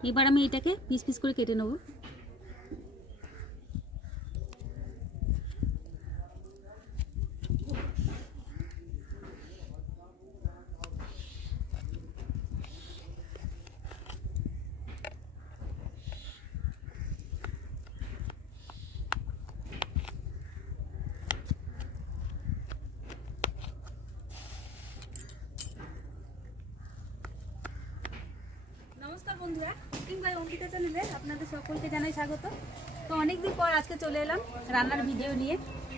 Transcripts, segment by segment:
এবার আমি এটাকে পিস পিস করে কেটে নেব নমস্কার বন্ধুরা বাই অঙ্কিতা চ্যানেলে আপনাদের সকলকে জানাই স্বাগত। তো অনেকদিন পর আজকে চলে এলাম রান্নার ভিডিও নিয়ে।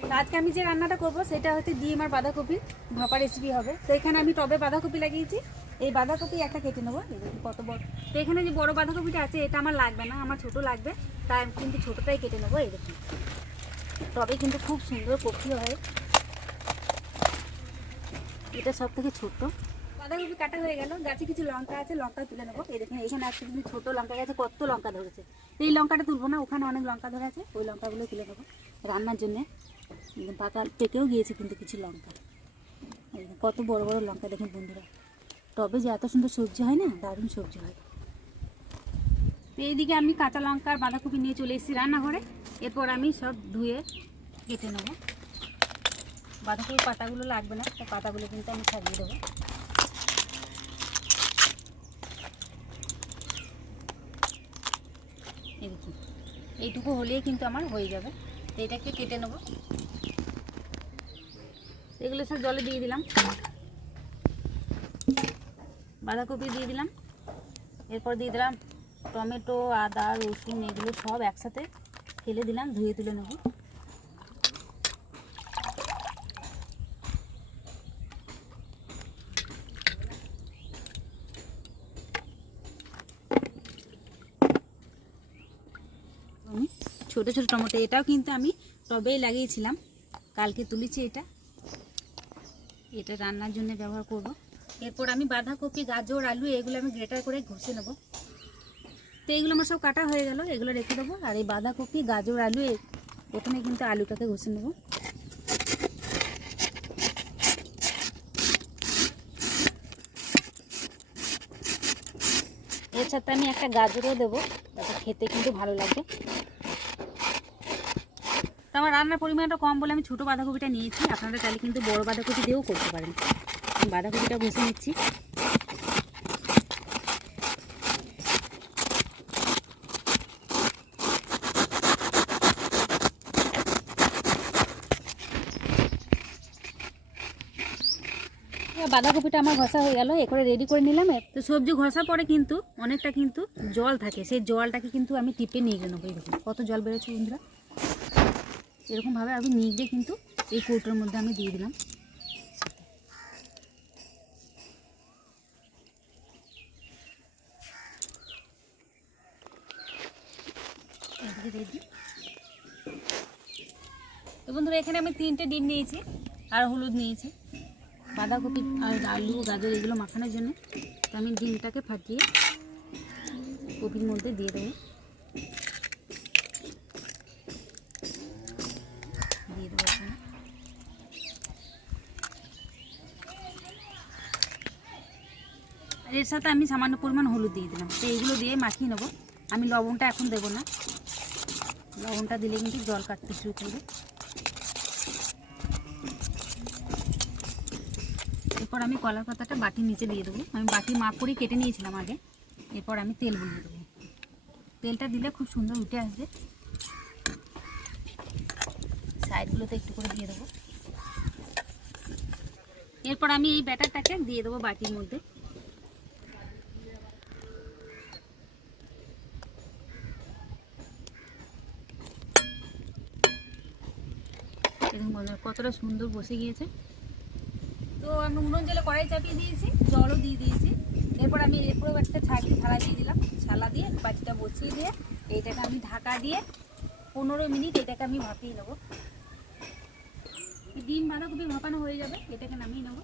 তো আজকে আমি যে রান্নাটা করব সেটা হচ্ছে ডিম আর বাঁধাকপি, ভাপা রেসিপি হবে। তো এখানে আমি টবে বাঁধাকপি লাগিয়েছি। এই বাঁধাকপি একটা কেটে নেব কত বড়। তো এখানে যে বড় বাঁধাকপিটা আছে, এটা আমার লাগবে না, আমার ছোট লাগবে। তাই আমি কিন্তু ছোটোটাই কেটে নেব দেখুন। টবে কিন্তু খুব সুন্দর কপি হয়। এটা সব থেকে ছোট্ট বাঁধাকপি কাটা হয়ে গেল। গাছে কিছু লঙ্কা আছে লঙ্কা তুলে নেব। এই দেখুন এখানে একটা কিন্তু ছোটো লঙ্কা গাছে কত লঙ্কা ধরেছে। এই লঙ্কাটা তুলবো না, ওখানে অনেক লঙ্কা ধরে আছে, ওই লঙ্কাগুলো তুলে নেব রান্নার জন্যে। পাকা পেকেও গিয়েছে কিন্তু কিছু লঙ্কা। কত বড় বড় লঙ্কা, দেখুন বন্ধুরা। টবে যে এত সুন্দর সবজি হয় না, দারুণ সবজি হয়। তো এইদিকে আমি কাঁচা লঙ্কা আর বাঁধাকপি নিয়ে চলে এসেছি রান্নাঘরে। এরপর আমি সব ধুয়ে কেটে নেব। বাঁধাকপির পাতাগুলো লাগবে না, তো পাতাগুলো কিন্তু আমি ছাড়িয়ে দেবো এই দেখুন এইটুকু হলেই কিন্তু আমার হয়ে যাবে। তো এটাকে কেটে নেব। এগুলো সব জলে দিয়ে দিলাম। বাঁধাকপি দিয়ে দিলাম। এরপর দিয়ে দিলাম টমেটো, আদা, রসুন, এগুলো সব একসাথে ফেলে দিলাম, ধুয়ে তুলে নেব আমি ছোটো ছোটো টমেটো, এটাও কিন্তু আমি টবেই লাগিয়েছিলাম। কালকে তুলেছি এটা। এটা রান্নার জন্য ব্যবহার করব। এরপর আমি বাঁধাকপি, গাজর, আলু, এগুলো আমি গ্রেটার করে ঘষে নেব। তো এইগুলো আমার সব কাটা হয়ে গেল, এগুলো রেখে দেবো। আর এই বাঁধাকপি, গাজর, আলু প্রথমে কিন্তু আলুটাকে ঘষে নেব। এর সাথে আমি একটা গাজরও দেবো, যাতে খেতে কিন্তু ভালো লাগবে তো আমার রান্নার পরিমাণটা কম বলে আমি ছোটো বাঁধাকপিটা নিয়েছি। আপনারা চাইলে কিন্তু বড় বাঁধাকপি দিয়েও করতে পারেন। বাঁধাকপিটা বসে নিচ্ছি। বাঁধাকপিটা আমার ঘষা হয়ে গেল, এ করে রেডি করে নিলাম। তো সবজি ঘষার পরে কিন্তু অনেকটা কিন্তু জল থাকে। সেই জলটাকে কিন্তু আমি টিপে নিয়ে এরকম। কত জল বেরোচ্ছে বন্ধুরা? এরকমভাবে আমি নিগড়ে কিন্তু এই কৌটোর মধ্যে আমি দিয়ে দিলাম। বন্ধুরা, এখানে আমি তিনটে ডিম নিয়েছি আর হলুদ নিয়েছি। বাঁধাকপি আর আলু, গাজর এগুলো মাখানোর জন্য। তো আমি ডিমটাকে ফাটিয়ে কপির মধ্যে দিয়ে দেবো। সাথে আমি সামান্য পরিমাণ হলুদ দিয়ে দিলাম। তো এইগুলো দিয়ে মাখিয়ে নেব। আমি লবণটা এখন দেবো না। লবণটা দিলে কিন্তু জল কাটতে শুরু করবে। এরপর আমি কলার পাতাটা বাটির নিচে দিয়ে দেবো। আমি বাটি মাপ করে কেটে নিয়েছিলাম আগে। এরপর আমি তেল বুলিয়ে দেবো। তেলটা দিলে খুব সুন্দর উঠে আসবে। সাইডগুলোতে একটু করে দিয়ে দেবো। এরপর আমি এই ব্যাটারটাকে দিয়ে দেবো বাটির মধ্যে এরকম বন্ধুরা কতটা সুন্দর বসে গিয়েছে। তো আমি উনুন জলে কড়াই চাপিয়ে দিয়েছি, জলও দিয়ে দিয়েছি। এরপর আমি এরপর একটা ছাড়ি, থালা দিয়ে দিলাম। ছালা দিয়ে বাটিটা বসিয়ে দিয়ে এইটাকে আমি ঢাকা দিয়ে পনেরো মিনিট এটাকে আমি ভাপিয়ে নেব। ডিম বাঁধাকপি ভাপানো হয়ে যাবে, এটাকে নামিয়ে নেব।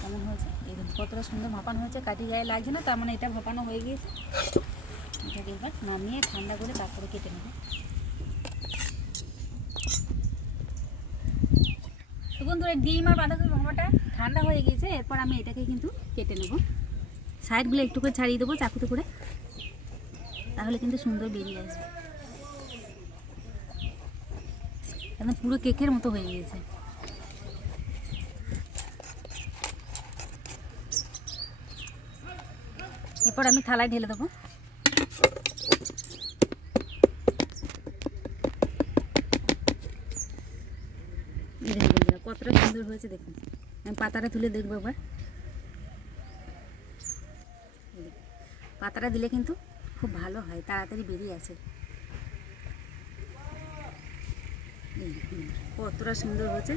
কেমন হয়েছে? দেখুন, কতটা সুন্দর ভাপানো হয়েছে। কাটি গায়ে লাগছে না, তার মানে এটা ভাপানো হয়ে গিয়েছে। এটাকে এবার নামিয়ে ঠান্ডা করে তারপরে কেটে নেব। বন্ধুরা, ডিম আর বাঁধাকপি ভাপাটা ঠান্ডা হয়ে গেছে, এরপর আমি এটাকে কিন্তু কেটে নেব। সাইডগুলো একটু করে ছাড়িয়ে দেবো চাকুতে করে, তাহলে কিন্তু সুন্দর বেরিয়ে আসবে। একদম পুরো কেকের মতো হয়ে গিয়েছে এরপর আমি থালায় ঢেলে দেবো এই দেখুন বন্ধুরা, কতটা সুন্দর হয়েছে, দেখুন। আমি পাতাটা তুলে দেখব এবার পাতাটা দিলে কিন্তু খুব ভালো হয়, তাড়াতাড়ি বেরিয়ে আছে কতটা সুন্দর হয়েছে।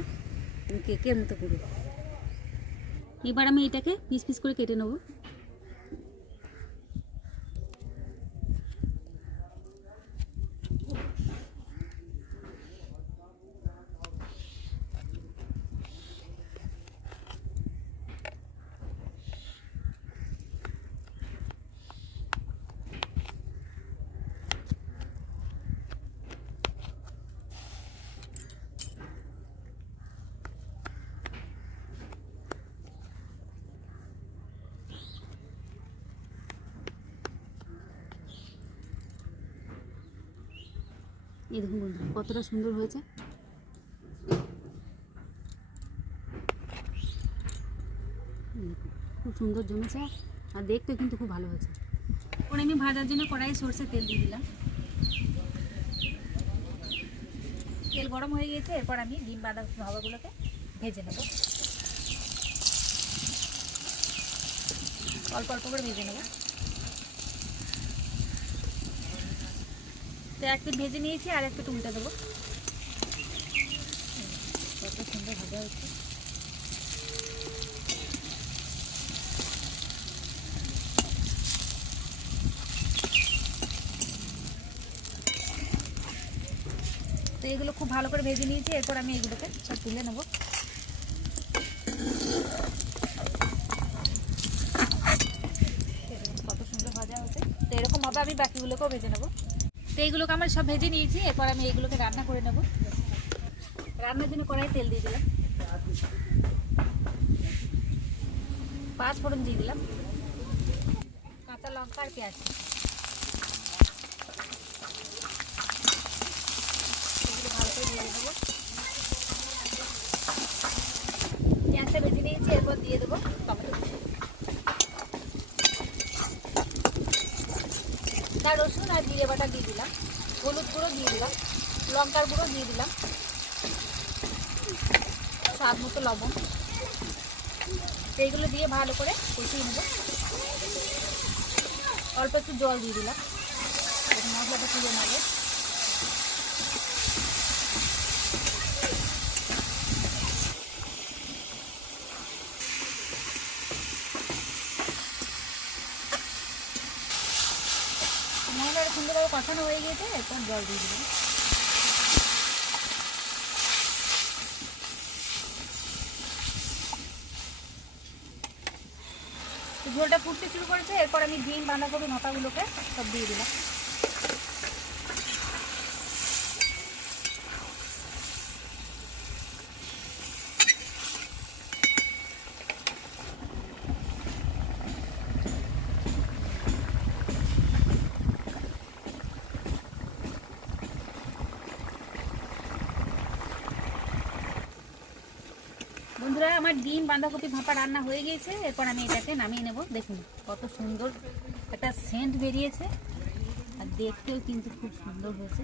কেকের মতো পুরো। এবার আমি এটাকে পিস পিস করে কেটে নেব। এই দেখুন বন্ধুরা, কতটা সুন্দর হয়েছে। খুব সুন্দর জমেছে, আর দেখতে কিন্তু খুব ভালো হয়েছে। এখন আমি ভাজার জন্য কড়াইয়ে সরষে তেল দিয়ে দিলাম। তেল গরম হয়ে গিয়েছে এরপর আমি ডিম বাঁধা ভাবাগুলোকে ভেজে নেব। অল্প অল্প করে ভেজে নেব। তো এক পিঠ ভেজে নিয়েছি আর এক উল্টে দেবো। কত সুন্দর ভাজা হচ্ছে। তো এগুলো খুব ভালো করে ভেজে নিয়েছি, এরপর আমি এগুলোকে সব তুলে নেব। কত সুন্দর ভাজা হচ্ছে। তো এরকমভাবে আমি বাকিগুলোকেও ভেজে নেব। তো এইগুলোকে আমার সব ভেজে নিয়েছি, এরপর আমি এইগুলোকে রান্না করে নেব। রান্নার জন্য কড়াই তেল দিয়ে দিলাম। পাঁচ ফোড়ন দিয়ে দিলাম। কাঁচা লঙ্কা আর পেঁয়াজ। ভালো করে ভেজে নেব। পেঁয়াজটা ভেজে নিয়েছি, এরপর দিয়ে দেবো টমেটো কুচি তার রসুন আর জিরে বাটা দিয়ে দিলাম। হলুদ গুঁড়ো দিয়ে দিলাম। লঙ্কার গুঁড়ো দিয়ে দিলাম। স্বাদ মতো লবণ। এইগুলো দিয়ে ভালো করে কষিয়ে নেব। অল্প একটু জল দিয়ে দিলাম। মশলাটা তুলে নেবে। মশলাটা সুন্দরভাবে কষানো হয়ে গিয়েছে, এরপর জল দিয়ে তো ঝোলটা ফুটতে শুরু করেছে, এরপর আমি ডিম বাঁধাকপি মাথাগুলোকে সব দিয়ে দিলাম। বন্ধুরা, আমার ডিম বাঁধাকপি ভাপা রান্না হয়ে গিয়েছে। এরপর আমি এটাকে নামিয়ে নেব। দেখুন কত সুন্দর একটা সেন্ট বেরিয়েছে। আর দেখতেও কিন্তু খুব সুন্দর হয়েছে।